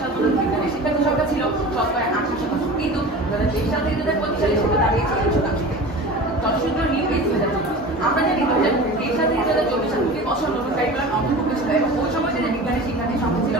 সাল পর্যন্ত বিজ্ঞানের শিক্ষার্থী সংখ্যা ছিল 18%, কিন্তু 2023 সাল থেকে 2025 সালে সেটা দাঁড়িয়েছে 3%। তৎসূত্র নিউ এই 2024। আমরা জানি 2023 সাল থেকে 2024 সাল প্রতি বছর নতুন কারিকুলাম অন্তর্ভুক্ত ছিল এবং ওই সময় যে বিজ্ঞানের শিক্ষার্থীর সংখ্যা ছিল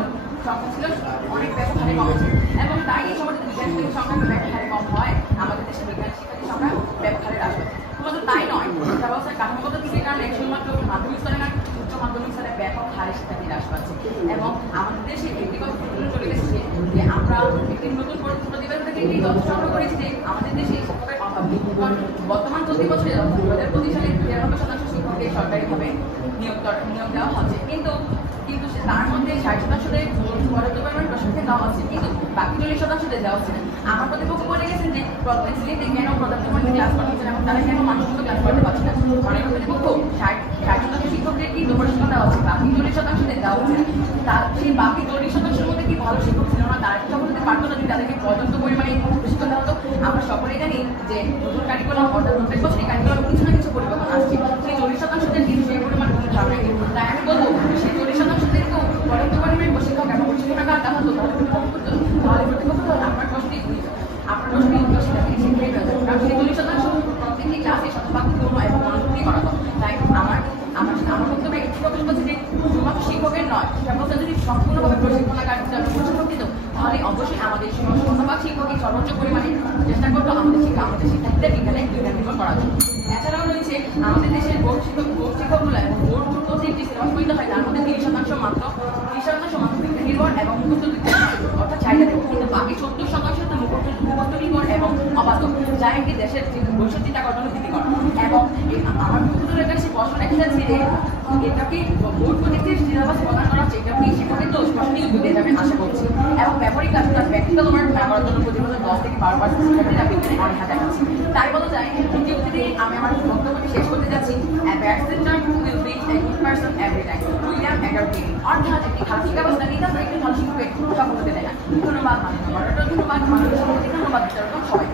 অনেক ব্যাপক হারে কমেছে, এবং তাই এই সময় বিজ্ঞান শিক্ষার্থীর সংখ্যা ব্যাপক হারে কম হয় আমাদের দেশে বিজ্ঞানের শিক্ষার্থীর সংখ্যা ব্যাপক হারে হ্রাস পাচ্ছে। শুধু তাই নয়, শিক্ষা ব্যবস্থার কাঠামোগত ত্রুটির কারণে শুধুমাত্র মাধ্যমিক স্তরে না, উচ্চ মাধ্যমিক স্তরে ব্যাপক হারে শিক্ষার্থী হ্রাস পাচ্ছে। এবং আমাদের দেশে ব্যক্তিগত সূত্রে চলে এসেছে যে আমরা একটি নতুন প্রতিবেদন থেকে একটি তথ্য সংগ্রহ করেছি যে আমাদের দেশে শিক্ষকের অভাব নেই। বর্তমান চলতি বছরে 2025 সালে 93% শিক্ষককে সরকারিভাবে নিয়োগ দেওয়া হচ্ছে, কিন্তু তার মধ্যে 60% বরাদ্দ পরিমাণ প্রশিক্ষণ দেওয়া হচ্ছে, কিন্তু বাকি 40% দেওয়া হচ্ছে না। আমার প্রতিপক্ষ বলে গেছেন যে প্রত্যেক শ্রেণীতে কেন পর্যাপ্ত পরিমাণে ক্লাস করাচ্ছেন এবং তারা কেন মানসম্মত ক্লাস করতে পারছে না। অনেক প্রতিপক্ষ 60% শিক্ষকদের কিন্তু প্রশিক্ষণ দেওয়া হচ্ছে, বাকি 40% দেওয়া হচ্ছে না। তার সেই বাকি 40%-এর মধ্যে কি ভালো শিক্ষক ছিল না, তারা কথা বলতে পারতো না যদি তাদেরকে পর্যাপ্ত পরিমাণে প্রশিক্ষণ দেওয়া হতো। আমরা সকলেই জানি যে নতুন কারিকুলাম অর্থাৎ প্রত্যেক বছরই কারিকুলাম কিছু না কিছু পরিবর্তন আসছে, সেই 40%-দের কিন্তু সেই পরিমাণ কোনো ধারণা নেই। তাই আমি বলবো সেই 40%-দেরকেও পর্যাপ্ত পরিমাণে প্রশিক্ষক এবং প্রশিক্ষণের কাজ দেওয়া হতো, তাহলে প্রতিপক্ষ আপনার প্রশ্নই ভুল আপনার প্রশ্নই শিক্ষার্থী শিক্ষাই হয়ে যাবে, কারণ সেই 40% প্রত্যেকটি ক্লাসে শতভাগ পূর্ণ এবং মনোযোগী করা হয়। তাই আমার বক্তব্যে একটি কথা বলছি যে শুধুমাত্র শিক্ষকের নয়, শিক্ষা ব্যবস্থা যদি সম্পূর্ণভাবে প্রশিক্ষণের কার্যক্রম প্রশিক্ষণ দিত, তাহলে অবশ্যই আমাদের শতভাগ শিক্ষকই সর্বোচ্চ পরিমাণে চেষ্টা করতো আমাদের শিক্ষার্থীদের বিজ্ঞান নির্ভর করার জন্য। এছাড়াও রয়েছে আমাদের দেশের বোর্ড শিক্ষকগুলো এবং বোর্ড কর্তৃক যে সিলেবাস তৈরি হয় তার মধ্যে 30% মাত্র বিজ্ঞান নির্ভর এবং মুখস্থ অর্থাৎ চাহিদা থেকে, কিন্তু বাকি 70% মুখস্থ নির্ভর এবং অবাধ, যা একটি দেশের ভবিষ্যৎ চিন্তা করার ভিত্তি করে। এবং আমার মুখস্থের কাছে প্রশ্ন রেখে যাচ্ছে যে এটা কি বোর্ড কর্তৃক যে সিলেবাস প্রদান করা হচ্ছে এটা কি শিক্ষকের তো স্পষ্টই উদ্যোগ দিতে আমি আশা করছি, এবং ব্যবহারিক কাজ প্র্যাকটিক্যাল ওয়ার্ক না করার জন্য প্রতি বছর 10 থেকে 12% শিক্ষার্থীরা বিজ্ঞানে অনীহা দেখাচ্ছে। তাই বলা যায় যদি আমি আমার বক্তব্যটি শেষ করতে যাচ্ছি, a bad system will be a good person every time. William এগারকেলি। অর্থাৎ একটি খারাপ শিক্ষা ব্যবস্থা নিতান্ত একটি ভালো শিক্ষককে সফল হতে দেয় না। ধন্যবাদ, ধন্যবাদ, ধন্যবাদ সবাই।